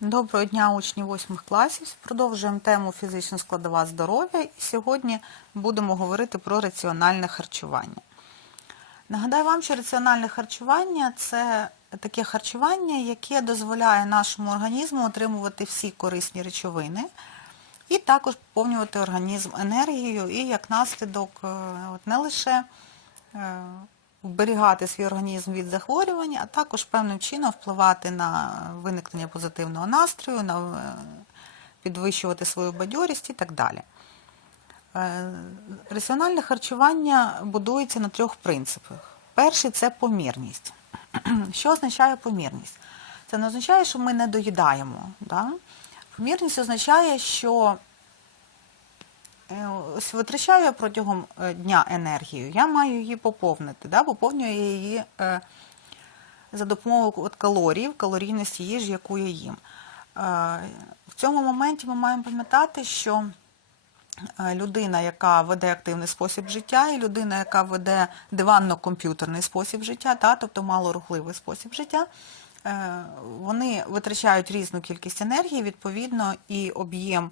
Доброго дня, учні 8 класів. Продовжуємо тему фізична складова здоров'я і сьогодні будемо говорити про раціональне харчування. Нагадаю вам, що раціональне харчування це таке харчування, яке дозволяє нашому організму отримувати всі корисні речовини і також поповнювати організм енергією і як наслідок е, от не лише е, вберігати свій організм від захворювань, а також певним чином впливати на виникнення позитивного настрою, на е, підвищувати свою бадьорість і так далі. Е, Раціональне харчування будується на трьох принципах. Перший це помірність. Що означає помірність? Це не означає, що ми не доїдаємо. Да? Помірність означає, що ось витрачаю я протягом е, дня енергію, я маю її поповнити, да? поповнюю я її е, за допомогою от калорій, калорійності їжі, яку я їм. Е, В цьому моменті ми маємо пам'ятати, що е, людина, яка веде активний спосіб життя, і людина, яка веде диванно-комп'ютерний спосіб життя, та, тобто малорухливий спосіб життя, е, вони витрачають різну кількість енергії, відповідно, і об'єм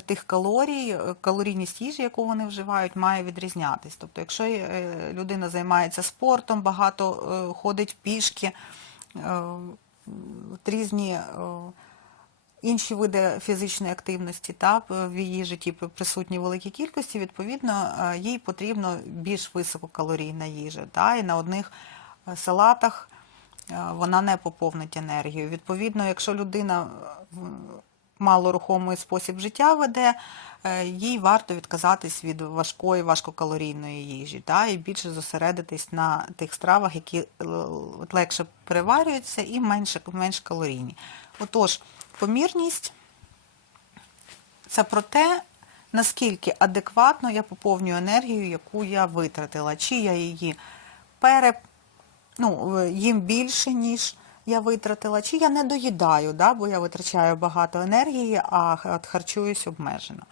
тих калорій, е, калорійність їжі, яку вони вживають, має відрізнятись. Тобто, якщо е, людина займається спортом, багато е, ходить пішки, різні інші види фізичної активності та в її житті присутні в великій кількості, відповідно, їй потрібно більш висококалорійна їжа. Та, і на одних салатах вона не поповнить енергію. Відповідно, якщо людина малорухомий спосіб життя веде, е, їй варто відказатись від важкої, важкокалорійної їжі, та, і більше зосередитись на тих стравах, які е, легше переварюються і менше, менш калорійні. Отож, помірність це про те, наскільки адекватно я поповнюю енергію, яку я витратила, чи я її пере, ну, е, їм більше, ніж я витратила, чи я не доїдаю, да, бо я витрачаю багато енергії, а харчуюсь обмежено.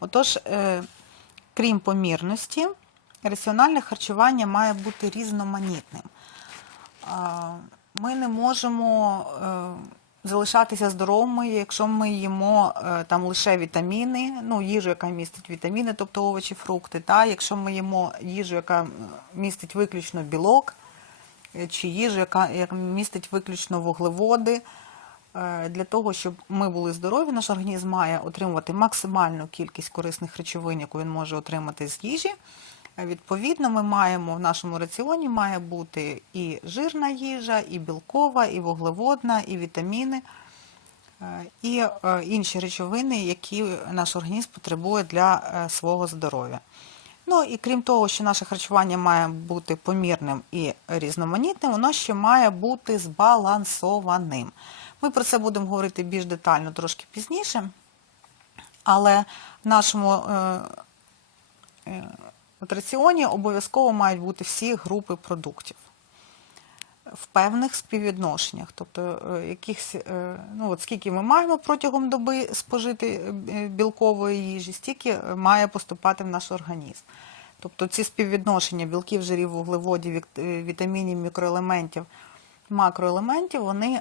Отож, е, крім помірності, раціональне харчування має бути різноманітним. Ми не можемо е, залишатися здоровими, якщо ми їмо е, там лише вітаміни, ну їжу, яка містить вітаміни, тобто овочі, фрукти. Та якщо ми їмо їжу, яка містить виключно білок, чи їжу, яка, містить виключно вуглеводи. Е, Для того, щоб ми були здорові, наш організм має отримувати максимальну кількість корисних речовин, яку він може отримати з їжі. Е, Відповідно, ми маємо в нашому раціоні має бути і жирна їжа, і білкова, і вуглеводна, і вітаміни, е, і е, інші речовини, які наш організм потребує для е, свого здоров'я. Ну і крім того, що наше харчування має бути помірним і різноманітним, воно ще має бути збалансованим. Ми про це будемо говорити більш детально трошки пізніше, але в нашому е, е, раціоні обов'язково мають бути всі групи продуктів в певних співвідношеннях. Тобто, е, якихось, е, ну, от скільки ми маємо протягом доби спожити е, білкової їжі, стільки має поступати в наш організм. Тобто ці співвідношення білків, жирів, вуглеводів, вітамінів, мікроелементів, макроелементів, вони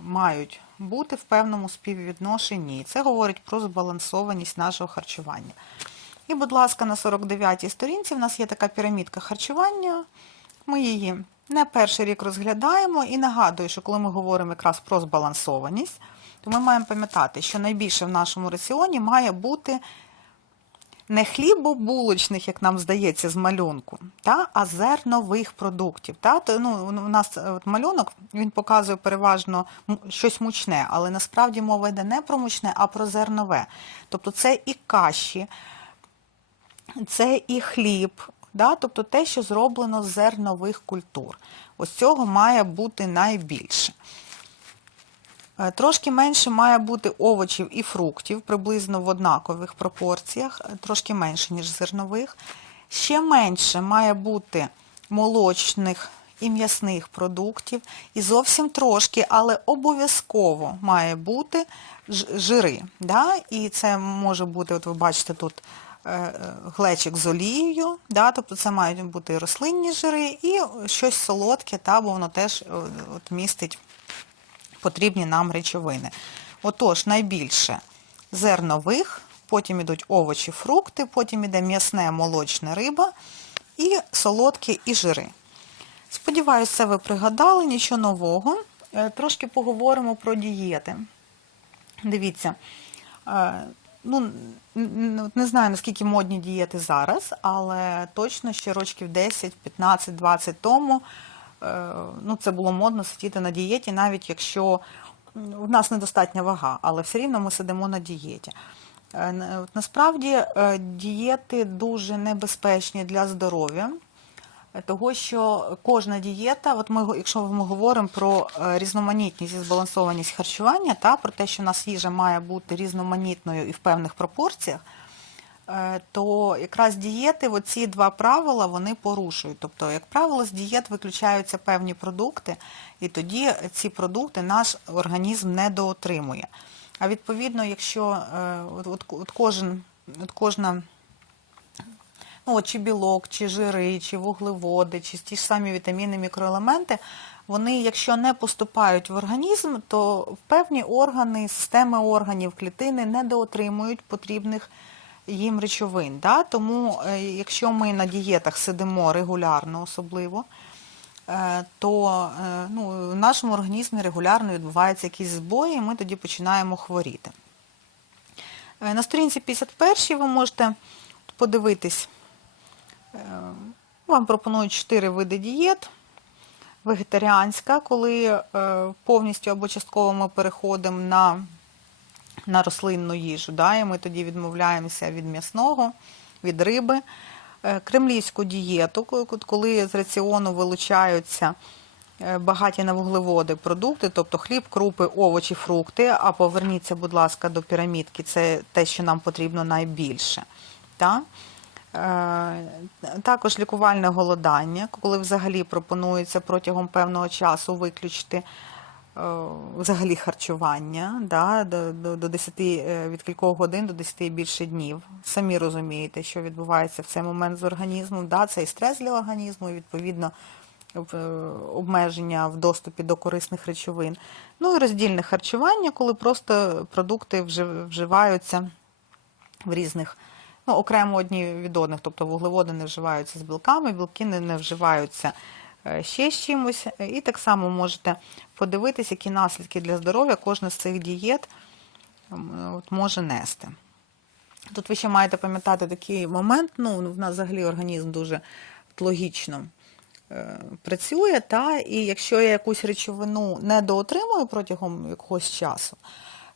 мають бути в певному співвідношенні. І це говорить про збалансованість нашого харчування. І, будь ласка, на 49-й сторінці в нас є така пірамідка харчування. Ми її не перший рік розглядаємо і нагадую, що коли ми говоримо якраз про збалансованість, то ми маємо пам'ятати, що найбільше в нашому раціоні має бути не хлібобулочних, як нам здається, з малюнку, та, а зернових продуктів. Та? То, ну, у нас от малюнок він показує переважно щось мучне, але насправді мова йде не про мучне, а про зернове. Тобто це і каші, це і хліб, да? тобто те, що зроблено з зернових культур. Ось цього має бути найбільше. Е, Трошки менше має бути овочів і фруктів, приблизно в однакових пропорціях, е, трошки менше, ніж зернових. Ще менше має бути молочних і м'ясних продуктів. І зовсім трошки, але обов'язково має бути жири. Да? І це може бути, от ви бачите тут глечик з олією, да? тобто це мають бути рослинні жири, і щось солодке, та, бо воно теж е, от, містить потрібні нам речовини. Отож, найбільше зернових, потім йдуть овочі, фрукти, потім іде м'ясне, молочне риба і солодкі і жири. Сподіваюся, це ви пригадали, нічого нового. Е, Трошки поговоримо про дієти. Дивіться, е, ну, не знаю, наскільки модні дієти зараз, але точно ще років 10, 15, 20 тому е, ну, це було модно сидіти на дієті, навіть якщо в нас недостатня вага, але все рівно ми сидимо на дієті. Е, Насправді е, дієти дуже небезпечні для здоров'я. Того, що кожна дієта, от ми, якщо ми говоримо про е, різноманітність і збалансованість харчування, та про те, що у нас їжа має бути різноманітною і в певних пропорціях, е, то якраз дієти, оці два правила, вони порушують. Тобто, як правило, з дієт виключаються певні продукти, і тоді ці продукти наш організм недоотримує. А відповідно, якщо е, от, от, от кожен, от кожна ну, чи білок, чи жири, чи вуглеводи, чи ті ж самі вітаміни, мікроелементи, вони, якщо не поступають в організм, то певні органи, системи органів, клітини недоотримують потрібних їм речовин. Да? Тому, е, якщо ми на дієтах сидимо регулярно, особливо, е, то е, ну, в нашому організмі регулярно відбуваються якісь збої, і ми тоді починаємо хворіти. На сторінці 51 ви можете подивитись, вам пропонують 4 види дієт. Вегетаріанська, коли е, повністю або частково ми переходимо на, на рослинну їжу, да, і ми тоді відмовляємося від м'ясного, від риби. Е, Кремлівську дієту, коли з раціону вилучаються е, багаті на вуглеводи продукти, тобто хліб, крупи, овочі, фрукти, а поверніться, будь ласка, до пірамідки, це те, що нам потрібно найбільше. Та? Е, Також лікувальне голодання, коли взагалі пропонується протягом певного часу виключити е, взагалі харчування да, до, до, до 10, е, від кількох годин до 10 і більше днів. Самі розумієте, що відбувається в цей момент з організмом. Да, це і стрес для організму, і відповідно е, обмеження в доступі до корисних речовин. Ну і роздільне харчування, коли просто продукти вживаються в різних, ну, окремо одні від одних, тобто вуглеводи не вживаються з білками, білки не, не вживаються е, ще з чимось. І так само можете подивитись, які наслідки для здоров'я кожна з цих дієт може нести. Тут ви ще маєте пам'ятати такий момент, ну, в нас взагалі організм дуже логічно е, працює, та, і якщо я якусь речовину недоотримую протягом якогось часу,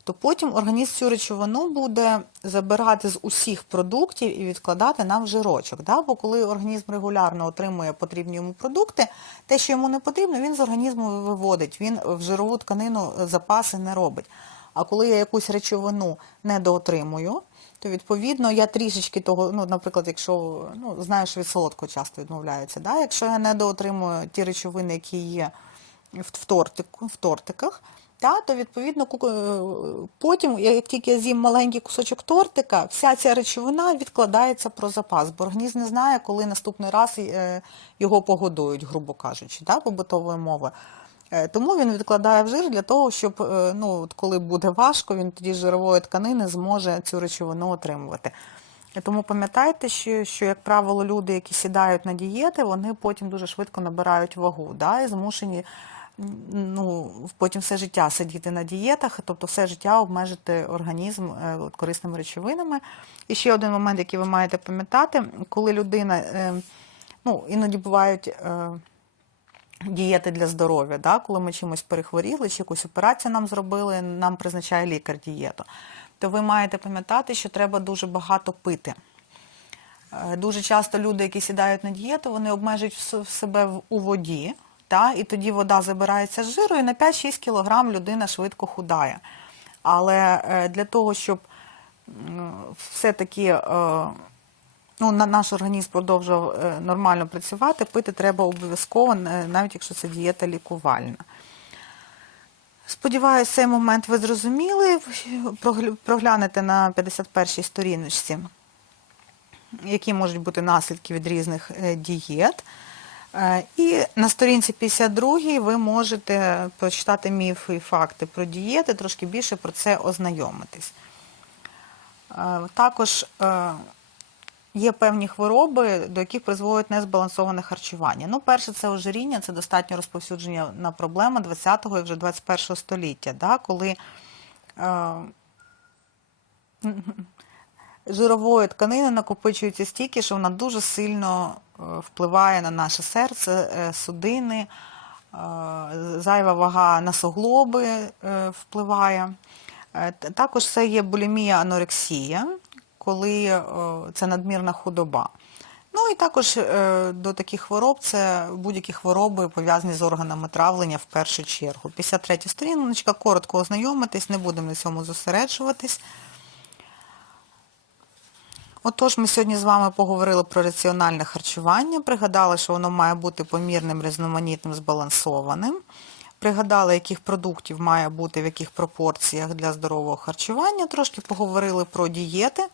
то потім організм цю речовину буде забирати з усіх продуктів і відкладати нам в жирочок. Да? Бо коли організм регулярно отримує потрібні йому продукти, те, що йому не потрібно, він з організму виводить, він в жирову тканину запаси не робить. А коли я якусь речовину недоотримую, то відповідно я трішечки того, ну, наприклад, якщо ну, знаю, що від солодкого часто відмовляються, да? якщо я недоотримую ті речовини, які є в тортиках, та, то відповідно е, потім, як тільки я з'їм маленький кусочок тортика, вся ця речовина відкладається про запас, бо організм не знає, коли наступний раз е, його погодують, грубо кажучи, да, побутовою мовою. Е, Тому він відкладає в жир для того, щоб ну, коли буде важко, він тоді з жирової тканини зможе цю речовину отримувати. Тому пам'ятайте, що, що, як правило, люди, які сідають на дієти, вони потім дуже швидко набирають вагу, да, і змушені ну, потім все життя сидіти на дієтах, тобто все життя обмежити організм е, корисними речовинами. І ще один момент, який ви маєте пам'ятати, коли людина, е, ну, іноді бувають. е, дієти для здоров'я, да? коли ми чимось перехворіли, чи якусь операцію нам зробили, нам призначає лікар дієту, то ви маєте пам'ятати, що треба дуже багато пити. Дуже часто люди, які сідають на дієту, вони обмежують себе у воді, та? і тоді вода забирається з жиру, і на 5-6 кг людина швидко худає. Але е, для того, щоб все-таки е, ну, наш організм продовжував е, нормально працювати, пити треба обов'язково, навіть якщо це дієта лікувальна. Сподіваюсь, цей момент ви зрозуміли. Проглянете на 51-й сторіночці, які можуть бути наслідки від різних дієт. Е, І на сторінці 52 ви можете прочитати міфи і факти про дієти, трошки більше про це ознайомитись. Е, Також е, є певні хвороби, до яких призводить незбалансоване харчування. Ну, перше, це ожиріння, це достатньо розповсюдження на проблема 20-го і вже 21-го століття, да, коли жирової тканини накопичується стільки, що вона дуже сильно впливає на наше серце, е, судини, е, зайва вага е, впливає. Е, Також це є булімія анорексія, коли е, це надмірна худоба. Ну і також е, до таких хвороб це будь-які хвороби пов'язані з органами травлення в першу чергу. 53 сторіночка, коротко ознайомитись, не будемо на цьому зосереджуватись. Отож, ми сьогодні з вами поговорили про раціональне харчування, пригадали, що воно має бути помірним, різноманітним, збалансованим. Пригадали, яких продуктів має бути, в яких пропорціях для здорового харчування. Трошки поговорили про дієти.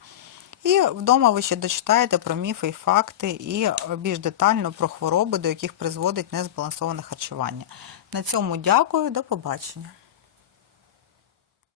І вдома ви ще дочитаєте про міфи і факти і більш детально про хвороби, до яких призводить незбалансоване харчування. На цьому дякую, до побачення.